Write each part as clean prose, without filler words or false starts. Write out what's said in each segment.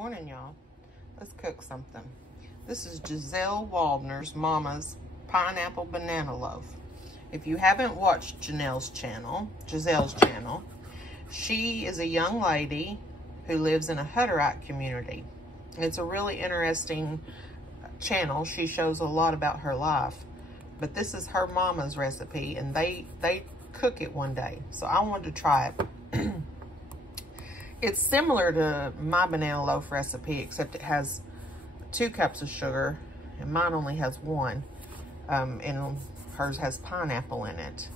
Morning, y'all. Let's cook something. This is Giselle Waldners' Mama's Pineapple Banana Loaf. If you haven't watched Giselle's channel, she is a young lady who lives in a Hutterite community. It's a really interesting channel. She shows a lot about her life. But this is her mama's recipe, and they cook it one day. So I wanted to try it. It's similar to my banana loaf recipe, except it has 2 cups of sugar, and mine only has 1. And hers has pineapple in it.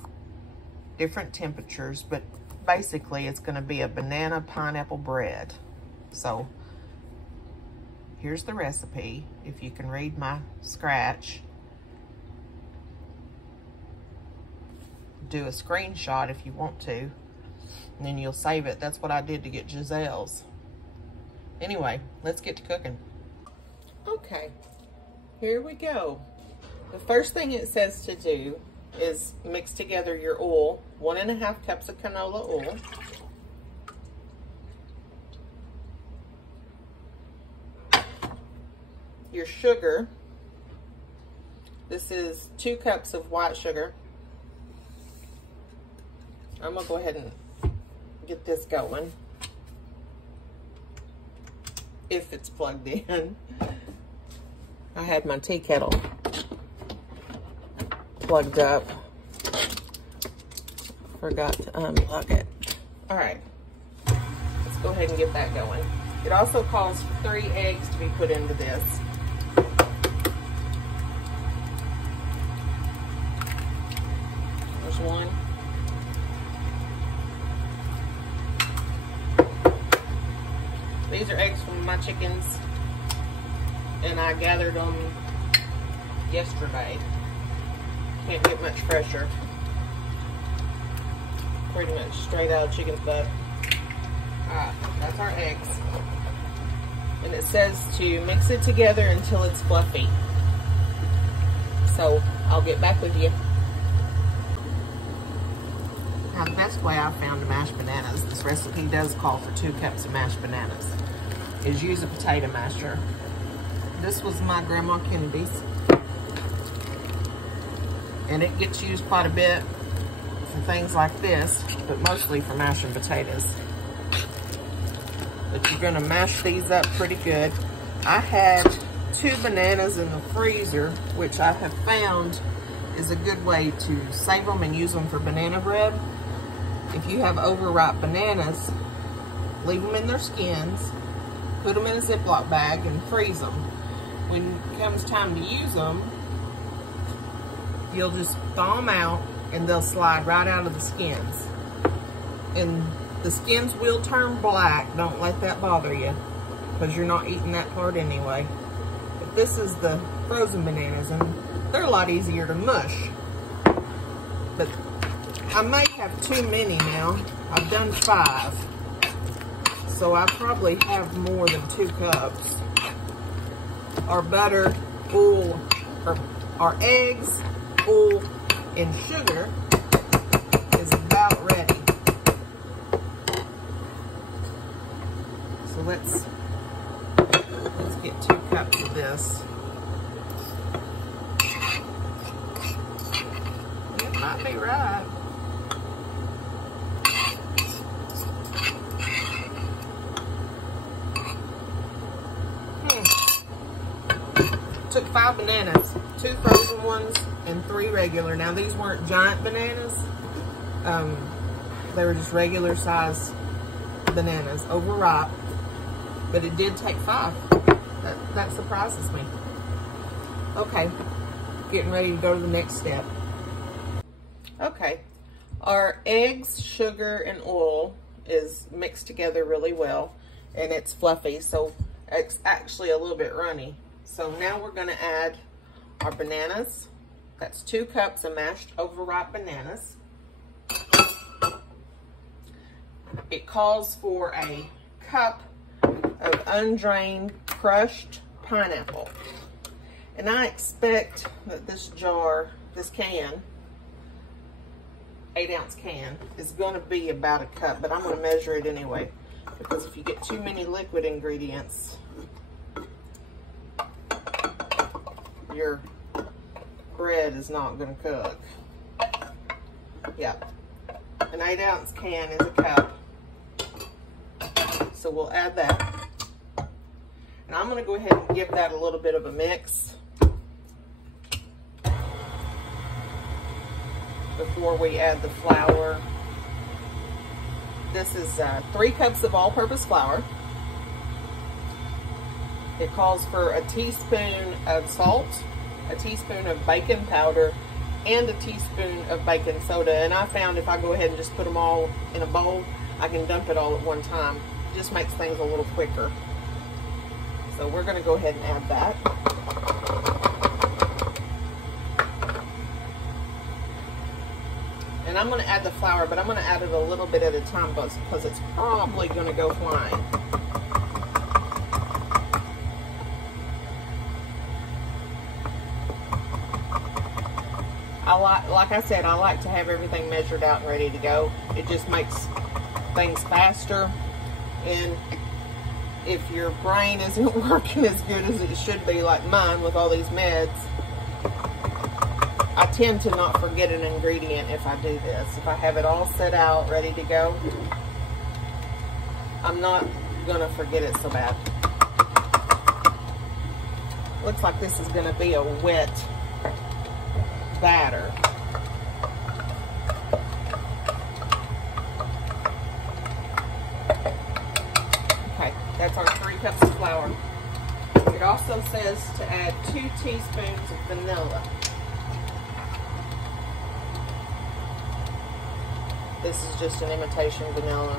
Different temperatures, but basically it's going to be a banana pineapple bread. So here's the recipe, if you can read my scratch. Do a screenshot if you want to, and then you'll save it. That's what I did to get Giselle's. Anyway, let's get to cooking. Okay, here we go. The first thing it says to do is mix together your oil, 1.5 cups of canola oil. Your sugar. This is 2 cups of white sugar. I'm gonna go ahead and get this going, if it's plugged in. I had my tea kettle plugged up. Forgot to unplug it. All right, let's go ahead and get that going. It also calls for 3 eggs to be put into this. There's 1. These are eggs from my chickens, and I gathered them yesterday. Can't get much fresher. Pretty much straight out of chicken's butt. Alright, that's our eggs. And it says to mix it together until it's fluffy. So I'll get back with you. Now, the best way I've found to mash bananas, this recipe does call for 2 cups of mashed bananas, is use a potato masher. This was my Grandma Kennedy's, and it gets used quite a bit for things like this, but mostly for mashing potatoes. But you're gonna mash these up pretty good. I had 2 bananas in the freezer, which I have found is a good way to save them and use them for banana bread. If you have overripe bananas, leave them in their skins, put them in a Ziploc bag, and freeze them. When it comes time to use them, you'll just thaw them out, and they'll slide right out of the skins. And the skins will turn black. Don't let that bother you, because you're not eating that part anyway. But this is the frozen bananas, and they're a lot easier to mush. But I may have too many now. I've done 5. So I probably have more than 2 cups. Our butter, oil, or our eggs, oil, and sugar is about ready. So let's get 2 cups of this. It might be right. Took 5 bananas, 2 frozen ones and 3 regular. Now these weren't giant bananas. They were just regular size bananas, overripe. But it did take 5. That surprises me. Okay, getting ready to go to the next step. Okay, our eggs, sugar, and oil is mixed together really well, and it's fluffy, so it's actually a little bit runny. So now we're going to add our bananas. That's 2 cups of mashed overripe bananas. It calls for a cup of undrained crushed pineapple. And I expect that this jar, this can, 8-ounce can, is going to be about a cup, but I'm going to measure it anyway. because if you get too many liquid ingredients, your bread is not going to cook. Yep. An 8-ounce can is a cup. So we'll add that. And I'm going to go ahead and give that a little bit of a mix before we add the flour. This is 3 cups of all-purpose flour. It calls for a teaspoon of salt, a teaspoon of baking powder, and a teaspoon of baking soda. And I found if I go ahead and just put them all in a bowl, I can dump it all at one time. It just makes things a little quicker. So we're going to go ahead and add that. And I'm going to add the flour, but I'm going to add it a little bit at a time because it's probably going to go flying. Like I said, I like to have everything measured out and ready to go. It just makes things faster. And if your brain isn't working as good as it should be, like mine with all these meds, I tend to not forget an ingredient if I do this. If I have it all set out, ready to go, I'm not gonna forget it so bad. Looks like this is gonna be a wet batter. Okay, that's our 3 cups of flour. It also says to add 2 teaspoons of vanilla. This is just an imitation vanilla.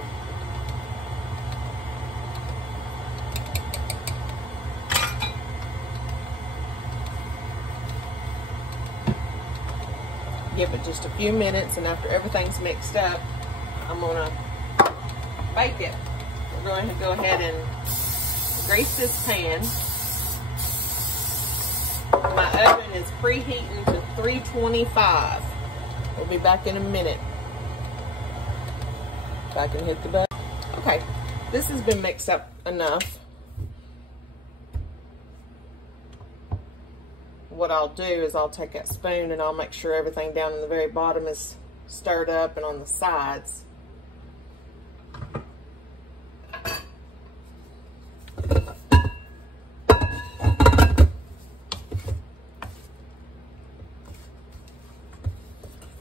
Give it just a few minutes, and after everything's mixed up, I'm gonna bake it. We're going to go ahead and grease this pan. My oven is preheating to 325. We'll be back in a minute. If I can hit the button. Okay, this has been mixed up enough. What I'll do is I'll take that spoon and I'll make sure everything down in the very bottom is stirred up and on the sides.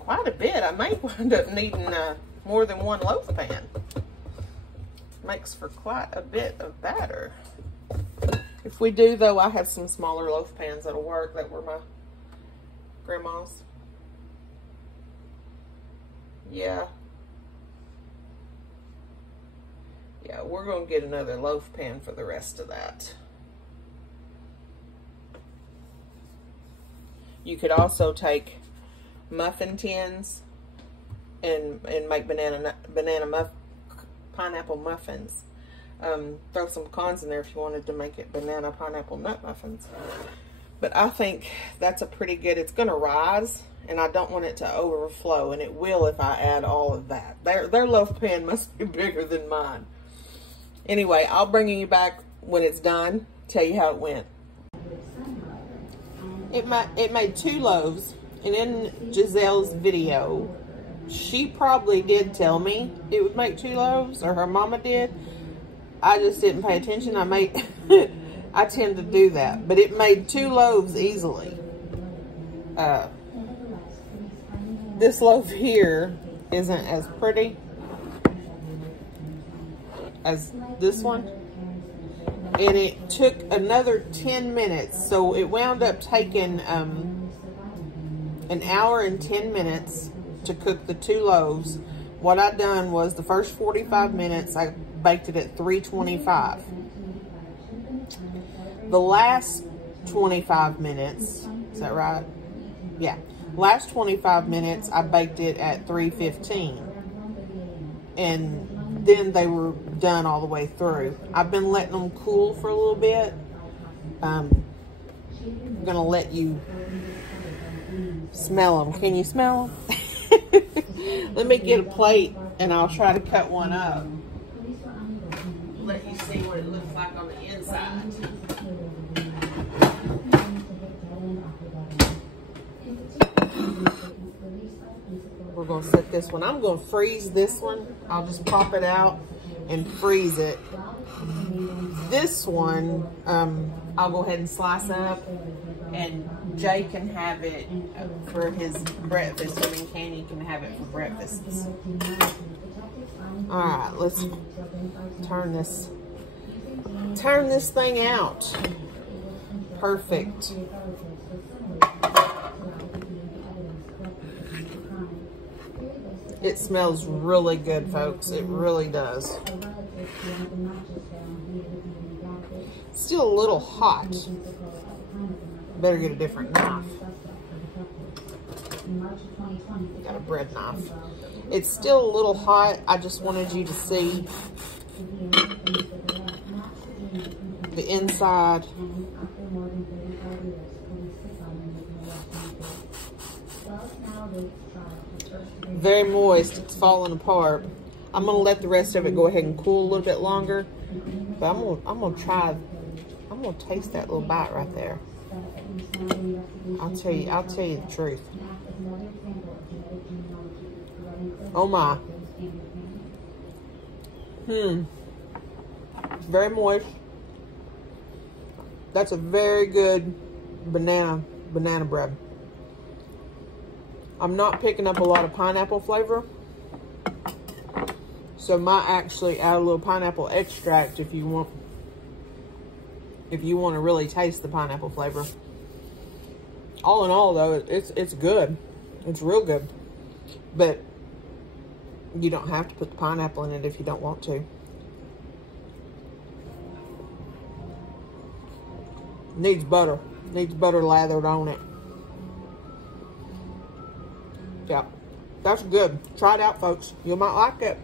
Quite a bit. I may wind up needing more than 1 loaf pan. Makes for quite a bit of batter. If we do, though, I have some smaller loaf pans that'll work. That were my grandma's. Yeah. Yeah, we're going to get another loaf pan for the rest of that. You could also take muffin tins and make pineapple muffins. Throw some pecans in there if you wanted to make it banana pineapple nut muffins. But I think that's a pretty good, it's going to rise, and I don't want it to overflow, and it will if I add all of that. Their loaf pan must be bigger than mine. Anyway, I'll bring you back when it's done, tell you how it went. It made 2 loaves, and in Giselle's video, she probably did tell me it would make 2 loaves, or her mama did. I just didn't pay attention. I tend to do that, but it made 2 loaves easily. This loaf here isn't as pretty as this one, and it took another 10 minutes, so it wound up taking an hour and 10 minutes to cook the 2 loaves. What I done was the first 45 minutes I baked it at 325. The last 25 minutes, is that right? Yeah. Last 25 minutes I baked it at 315. And then they were done all the way through. I've been letting them cool for a little bit. I'm gonna let you smell them. Can you smell them? Let me get a plate and I'll try to cut one up. you see what it looks like on the inside. We're going to set this one. I'm going to freeze this one. I'll just pop it out and freeze it. This one, I'll go ahead and slice up, and Jay can have it for his breakfast. Him and Candy can have it for breakfasts. All right, let's turn this thing out. Perfect. It smells really good, folks. It really does. Still a little hot. Better get a different knife. Got a bread knife. It's still a little hot. I just wanted you to see the inside. Very moist. It's falling apart. I'm gonna let the rest of it go ahead and cool a little bit longer. But I'm gonna taste that little bite right there. I'll tell you the truth. Oh my. Very moist. That's a very good banana bread. I'm not picking up a lot of pineapple flavor, so might actually add a little pineapple extract if you want to really taste the pineapple flavor. All in all, though, it's good. It's real good, but you don't have to put the pineapple in it if you don't want to. Needs butter. Needs butter lathered on it. Yeah, that's good. Try it out, folks. You might like it.